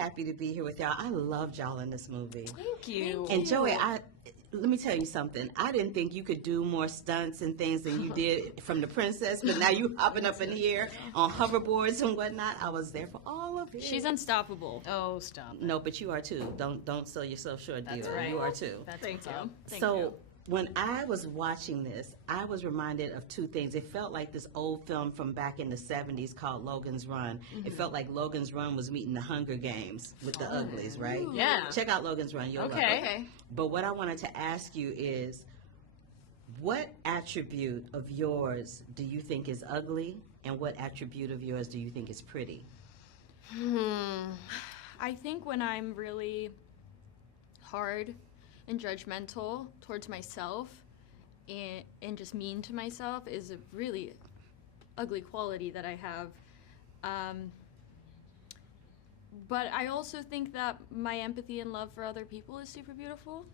happy to be here with y'all. I loved y'all in this movie. Thank you. And Joey, let me tell you something. I didn't think you could do more stunts and things than you did from the princess, but now you hopping up in here on hoverboards and whatnot. I was there for all of it. She's unstoppable. Oh, stop it. No, but you are too. Don't sell yourself short, dear. That's right. You are too. Thank you. Thank So you. when I was watching this, I was reminded of two things. It felt like this old film from back in the 70s called Logan's Run. It felt like Logan's Run was meeting the Hunger Games with the Uglies, right? Yeah. Check out Logan's Run. You'll love it. Okay. But what I wanted to ask you is, what attribute of yours do you think is ugly, and what attribute of yours do you think is pretty? I think when I'm really hard and judgmental towards myself and just mean to myself is a really ugly quality that I have. But I also think that my empathy and love for other people is super beautiful.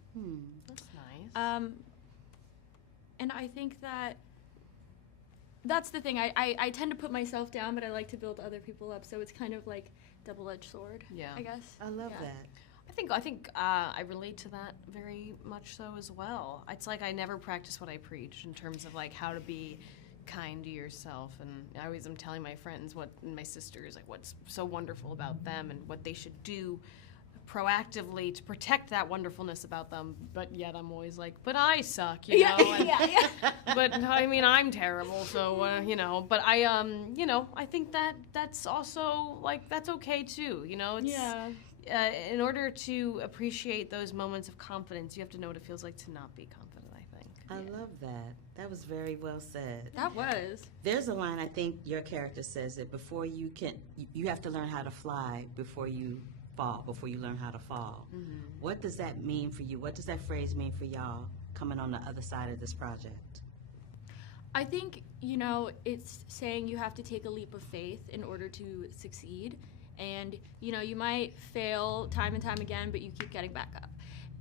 That's nice. And I think that's the thing. I tend to put myself down, but I like to build other people up. So it's kind of like double-edged sword, Yeah. I guess. I love Yeah. that. I think I relate to that very much so as well. It's like I never practice what I preach in terms of like how to be kind to yourself, and I always am telling my friends and my sisters like what's so wonderful about them and what they should do proactively to protect that wonderfulness about them. But yet I'm always like, but I suck, you know. And, but I mean, I'm terrible, so you know. But I I think that's also like that's okay too, you know. It's, in order to appreciate those moments of confidence, you have to know what it feels like to not be confident, I think. I love that. That was very well said. That was. There's a line, I think your character says it, before you have to learn how to fly before you fall, before you learn how to fall. What does that mean for you? What does that phrase mean for y'all coming on the other side of this project? I think, it's saying you have to take a leap of faith in order to succeed. And, you might fail time and time again, but you keep getting back up.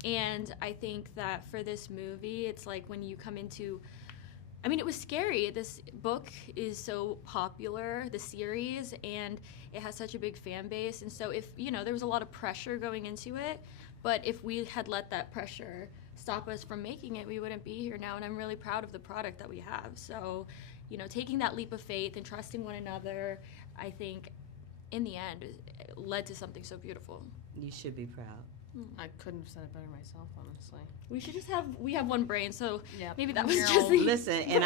And I think that for this movie, it's like when you come into... I mean, it was scary. This book is so popular, the series, and it has such a big fan base. And so if, there was a lot of pressure going into it, but if we had let that pressure stop us from making it, we wouldn't be here now. And I'm really proud of the product that we have. So, taking that leap of faith and trusting one another, I think, in the end, it led to something so beautiful. You should be proud. I couldn't have said it better myself, honestly. We should just we have one brain, so Yep. maybe that was You're just all- Listen, and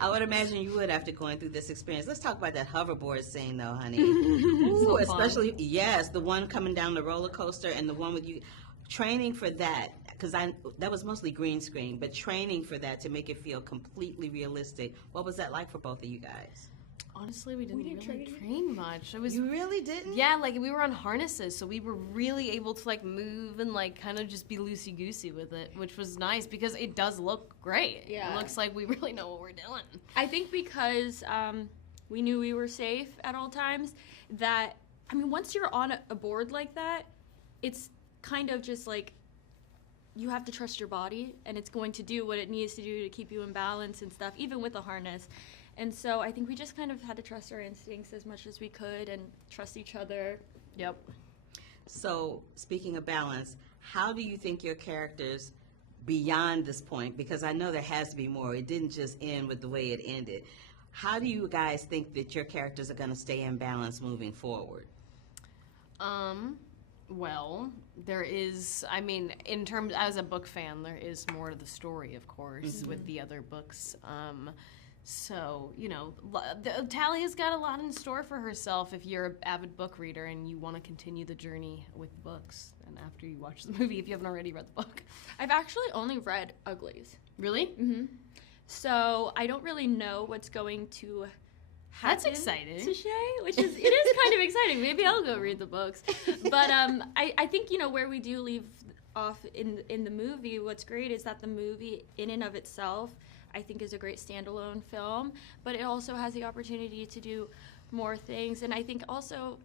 I would imagine you would after going through this experience. Let's talk about that hoverboard scene, though, honey. Ooh, especially, yes, the one coming down the roller coaster and the one with you. Training for that, because that was mostly green screen, but training for that to make it feel completely realistic. What was that like for both of you guys? Honestly, we didn't really train much. It was You really didn't? Yeah, like we were on harnesses, so we were really able to like move and like kind of just be loosey-goosey with it, which was nice because it does look great. Yeah. It looks like we really know what we're doing. I think because we knew we were safe at all times, that, I mean, once you're on a board like that, it's kind of just like you have to trust your body, and it's going to do what it needs to do to keep you in balance and stuff, even with a harness. And so I think we just kind of had to trust our instincts as much as we could and trust each other. Yep. So, speaking of balance, how do you think your characters, beyond this point, because I know there has to be more, it didn't just end with the way it ended, how do you guys think that your characters are going to stay in balance moving forward? Well, there is, I mean, in terms, as a book fan, there is more to the story, of course, with the other books. So, Talia's got a lot in store for herself if you're an avid book reader and you want to continue the journey with books. And after you watch the movie, if you haven't already read the book. I've actually only read Uglies. Really? Mm-hmm. So I don't really know what's going to happen. That's exciting. To Shay, it is kind of exciting. Maybe I'll go read the books. But I think, where we do leave off in the movie, what's great is that the movie in and of itself, I think, is a great standalone film, but it also has the opportunity to do more things. And I think also,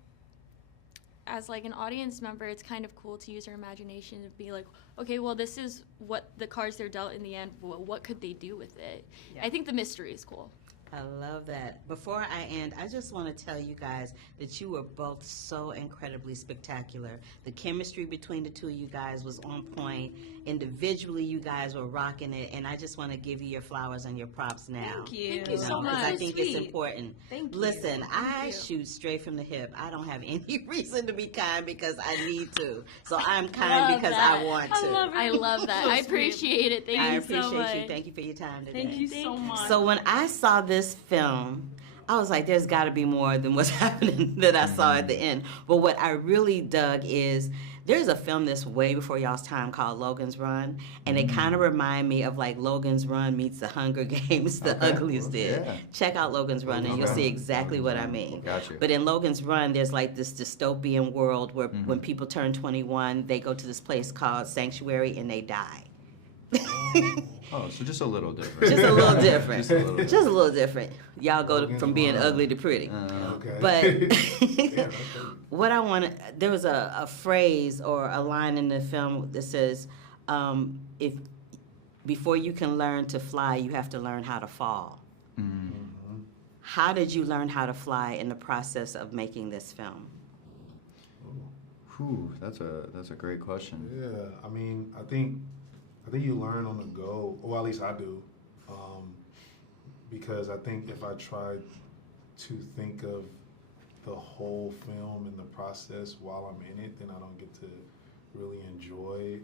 as like an audience member, it's kind of cool to use your imagination to be like, okay, well, this is what the cards they're dealt in the end. Well, what could they do with it? Yeah. I think the mystery is cool. I love that. Before I end, I just want to tell you guys that you were both so incredibly spectacular. The chemistry between the two of you guys was on point. Individually, you guys were rocking it, and I just want to give you your flowers and your props now. Thank you. Thank you so much. I So think sweet. it's important. Thank you. Listen, I you. shoot straight from the hip. I don't have any reason to be kind because I need to. So I'm kind because I want to. I love that. So I sweet. appreciate it. Thank I you so much. appreciate you. Thank you for your time today. Thank you so much. So when I saw this film, I was like, there's got to be more than what's happening that I saw at the end. But what I really dug is there's a film that's way before y'all's time called Logan's Run, and it kind of remind me of like Logan's Run meets the Hunger Games, the Uglies did. Yeah. Check out Logan's Run, and you'll Okay. see exactly what I mean. Gotcha. But in Logan's Run, there's like this dystopian world where when people turn 21, they go to this place called Sanctuary and they die. Oh, so just a little different. Just a little different. Just a little Just a little different. Y'all go Logan's from being Run. ugly to pretty. Okay. But Yeah, okay. what I want to, there was a phrase or a line in the film that says, if before you can learn to fly, you have to learn how to fall. How did you learn how to fly in the process of making this film? Whew, that's a great question. Yeah, I mean, I think you learn on the go, or at least I do, because I think if I try to think of the whole film and the process while I'm in it, then I don't get to really enjoy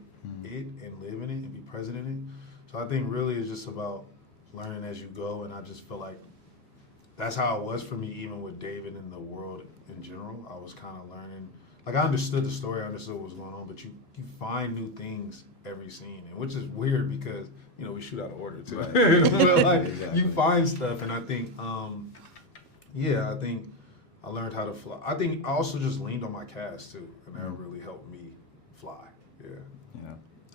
it and live in it and be present in it. So I think really it's just about learning as you go, and I just feel like that's how it was for me, even with David and the world in general. I was kind of learning. Like, I understood the story, I understood what was going on, but you find new things every scene, and which is weird because, you know, we shoot out of order too. Right. But, like, Exactly. you find stuff, and I think, I think I learned how to fly. I think I also just leaned on my cast too, and that really helped me fly. Yeah.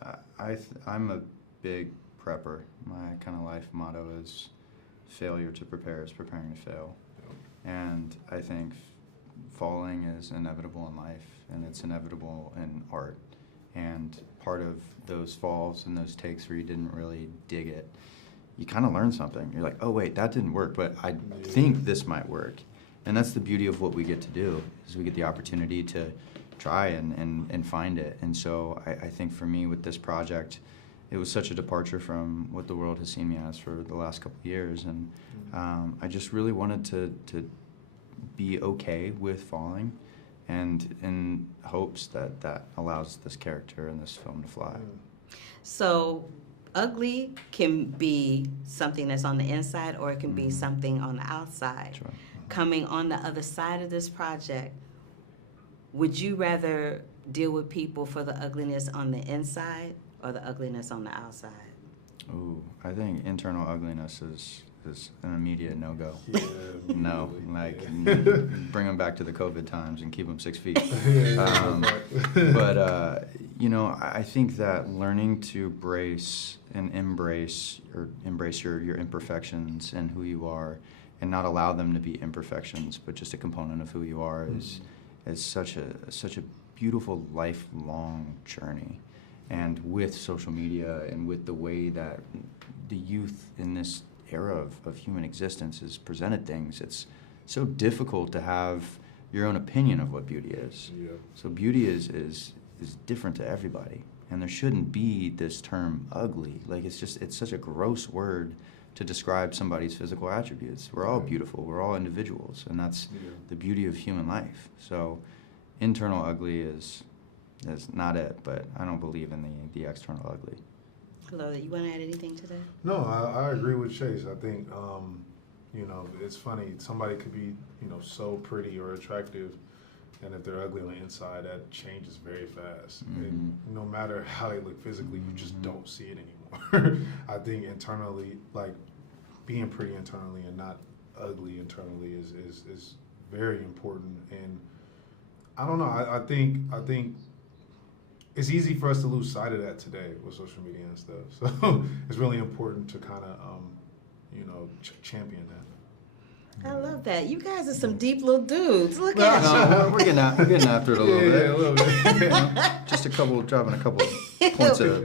Yeah, I'm a big prepper. My kind of life motto is failure to prepare is preparing to fail. And I think falling is inevitable in life, and it's inevitable in art. And part of those falls and those takes where you didn't really dig it, you kind of learn something. You're like, oh wait, that didn't work, but I think this might work. And that's the beauty of what we get to do, is we get the opportunity to try and find it. And so I think for me with this project, it was such a departure from what the world has seen me as for the last couple of years. And I just really wanted to be okay with falling, and in hopes that allows this character in this film to fly. So, ugly can be something that's on the inside, or it can be something on the outside. That's right. Coming on the other side of this project, would you rather deal with people for the ugliness on the inside or the ugliness on the outside? Ooh, I think internal ugliness is an immediate no-go. Yeah, No, really. like Yeah. bring them back to the COVID times and keep them 6 feet. Yeah, But you know, I think that learning to embrace your imperfections and who you are, and not allow them to be imperfections, but just a component of who you are, is such a beautiful lifelong journey. And with social media and with the way that the youth in this era of human existence is presented things, it's so difficult to have your own opinion of what beauty is. Yeah. So beauty is different to everybody, and there shouldn't be this term ugly. Like, it's such a gross word to describe somebody's physical attributes. We're all beautiful, we're all individuals, and that's the beauty of human life. So internal ugly is not it, but I don't believe in the external ugly. Hello, you want to add anything to that? No, I agree with Chase. I think, you know, it's funny. Somebody could be, you know, so pretty or attractive, and if they're ugly on the inside, that changes very fast. And no matter how they look physically, you just don't see it anymore. I think internally, like, being pretty internally and not ugly internally is very important. And I don't know. I think it's easy for us to lose sight of that today with social media and stuff. So it's really important to kind of, you know, champion that. I love that. You guys are some deep little dudes. Look at you. No, we're getting after it a little bit. Yeah, a little bit. Just dropping a couple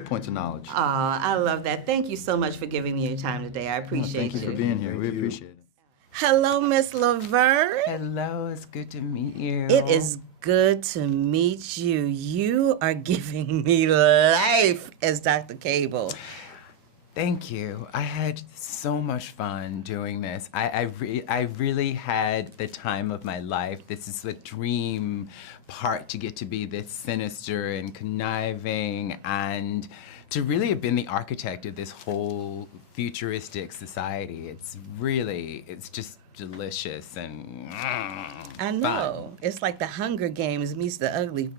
points of knowledge. Aw, I love that. Thank you so much for giving me your time today. I appreciate Thank you for being here. We Thank you. appreciate it. Hello, Miss Laverne. Hello, it's good to meet you. It is good to meet you. You are giving me life as Dr. Cable. Thank you. I had so much fun doing this. I really had the time of my life. This is a dream part to get to be this sinister and conniving and to really have been the architect of this whole futuristic society. It's just delicious and I know. fun. It's like the Hunger Games meets the Uglies.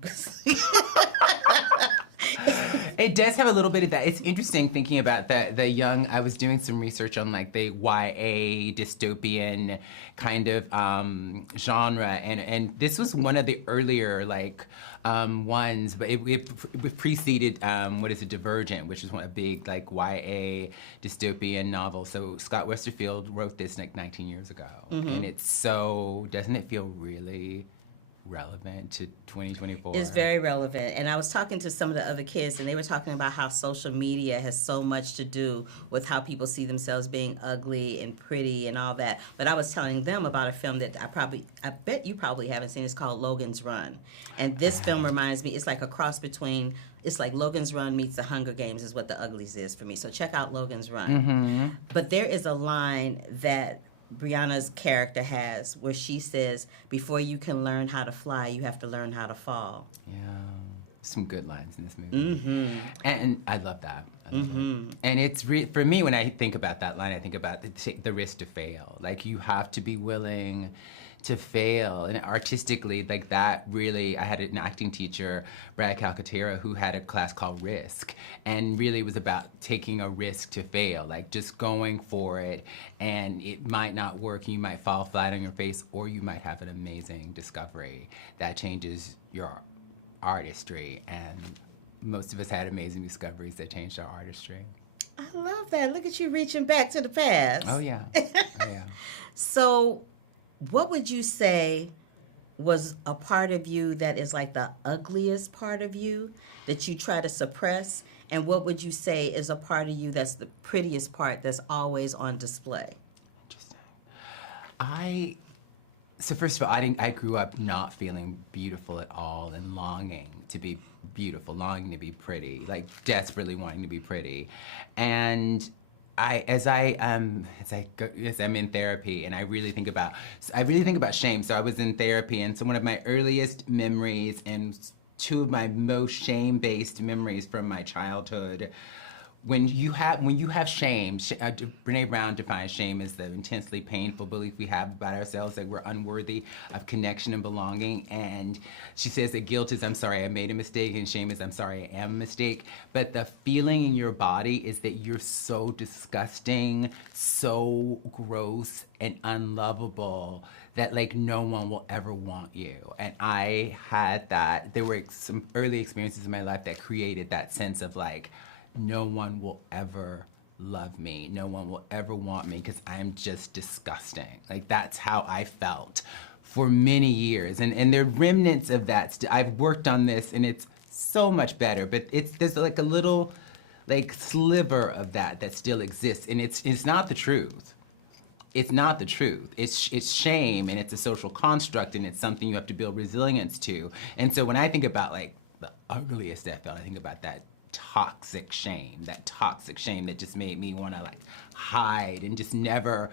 It does have a little bit of that. It's interesting thinking about the young. I was doing some research on like the YA dystopian kind of genre, and this was one of the earlier ones, but it preceded what is it, Divergent, which is a big like YA dystopian novel. So Scott Westerfield wrote this like 19 years ago, and it's so, doesn't it feel really relevant to 2024? It's very relevant. And I was talking to some of the other kids, and they were talking about how social media has so much to do with how people see themselves being ugly and pretty and all that. But I was telling them about a film that I bet you probably haven't seen. It's called Logan's Run. And this film reminds me, it's like a cross between, it's like Logan's Run meets the Hunger Games is what the Uglies is for me. So check out Logan's Run. Mm-hmm. But there is a line that Brianna's character has where she says, before you can learn how to fly, you have to learn how to fall. Yeah, some good lines in this movie. Mm-hmm. And I love that. Mm-hmm. And it's for me, when I think about that line, I think about the risk to fail. Like, you have to be willing to fail. And artistically, like that really, I had an acting teacher, Brad Calcaterra, who had a class called Risk, and really was about taking a risk to fail, like just going for it, and it might not work, you might fall flat on your face, or you might have an amazing discovery that changes your artistry. And most of us had amazing discoveries that changed our artistry. I love that. Look at you reaching back to the past. Oh yeah, oh yeah. So, what would you say was a part of you that is like the ugliest part of you that you try to suppress? And what would you say is a part of you that's the prettiest part that's always on display? Interesting. So first of all, I grew up not feeling beautiful at all and longing to be beautiful, longing to be pretty, like desperately wanting to be pretty. And as I'm in therapy, and I really think about shame. So I was in therapy, and so one of my earliest memories and two of my most shame-based memories from my childhood, when you have shame, Brene Brown defines shame as the intensely painful belief we have about ourselves that we're unworthy of connection and belonging. And she says that guilt is, I'm sorry, I made a mistake, and shame is, I'm sorry, I am a mistake. But the feeling in your body is that you're so disgusting, so gross and unlovable that like no one will ever want you. And I had that. There were some early experiences in my life that created that sense of like, no one will ever love me. No one will ever want me because I'm just disgusting. Like, that's how I felt for many years. And there are remnants of that. I've worked on this, and it's so much better. But there's like a little like sliver of that still exists. And it's not the truth. It's not the truth. It's shame, and it's a social construct, and it's something you have to build resilience to. And so when I think about like the ugliest I felt, I think about that toxic shame that just made me want to like hide and just never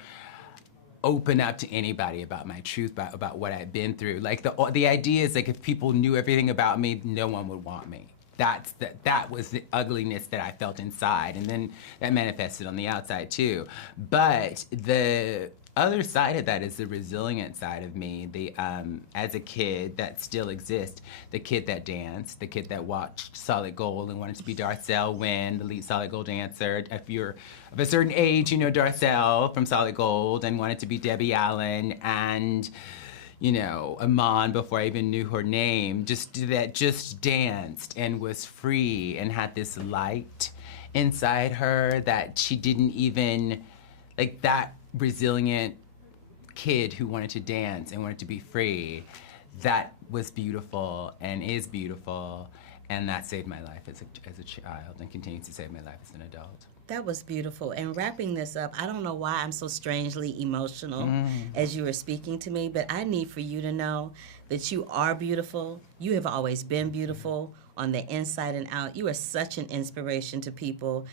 open up to anybody about my truth, about what I've been through. Like the idea is like if people knew everything about me, no one would want me. That was the ugliness that I felt inside, and then that manifested on the outside too. But the other side of that is the resilient side of me. As a kid that still exists, the kid that danced, the kid that watched Solid Gold and wanted to be Darcel Wynn, the lead Solid Gold dancer. If you're of a certain age, you know Darcel from Solid Gold, and wanted to be Debbie Allen and, you know, Iman before I even knew her name. Just danced and was free and had this light inside her that she didn't even, like, that resilient kid who wanted to dance and wanted to be free, that was beautiful and is beautiful, and that saved my life as a child and continues to save my life as an adult. That was beautiful. And wrapping this up, I don't know why I'm so strangely emotional as you were speaking to me, but I need for you to know that you are beautiful. You have always been beautiful on the inside and out. You are such an inspiration to people,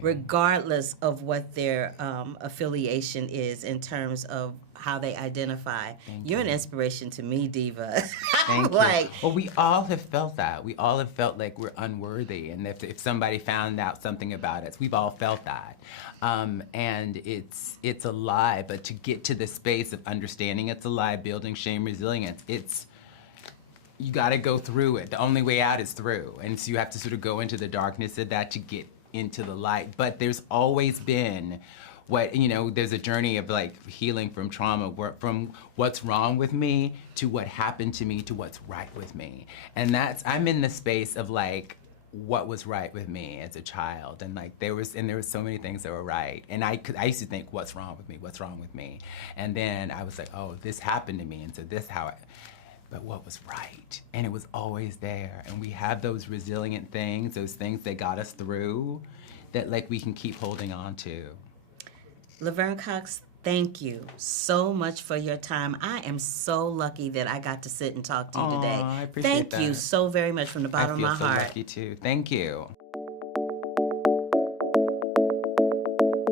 regardless of what their affiliation is in terms of how they identify. You're an inspiration to me, Diva. Thank like, you. Well, we all have felt that. We all have felt like we're unworthy, and if somebody found out something about us, we've all felt that. And it's a lie, but to get to the space of understanding it's a lie, building shame resilience, you got to go through it. The only way out is through, and so you have to sort of go into the darkness of that to get into the light. But there's always been there's a journey of like healing from trauma, from what's wrong with me to what happened to me to what's right with me. And I'm in the space of like what was right with me as a child, and like there was so many things that were right, and I used to think, what's wrong with me, and then I was like, oh, this happened to me, and so but what was right? And it was always there. And we have those resilient things, those things that got us through, that like we can keep holding on to. Laverne Cox, thank you so much for your time. I am so lucky that I got to sit and talk to you today. I appreciate Thank you that. so very much from the bottom of my I feel heart. so lucky too. Thank you.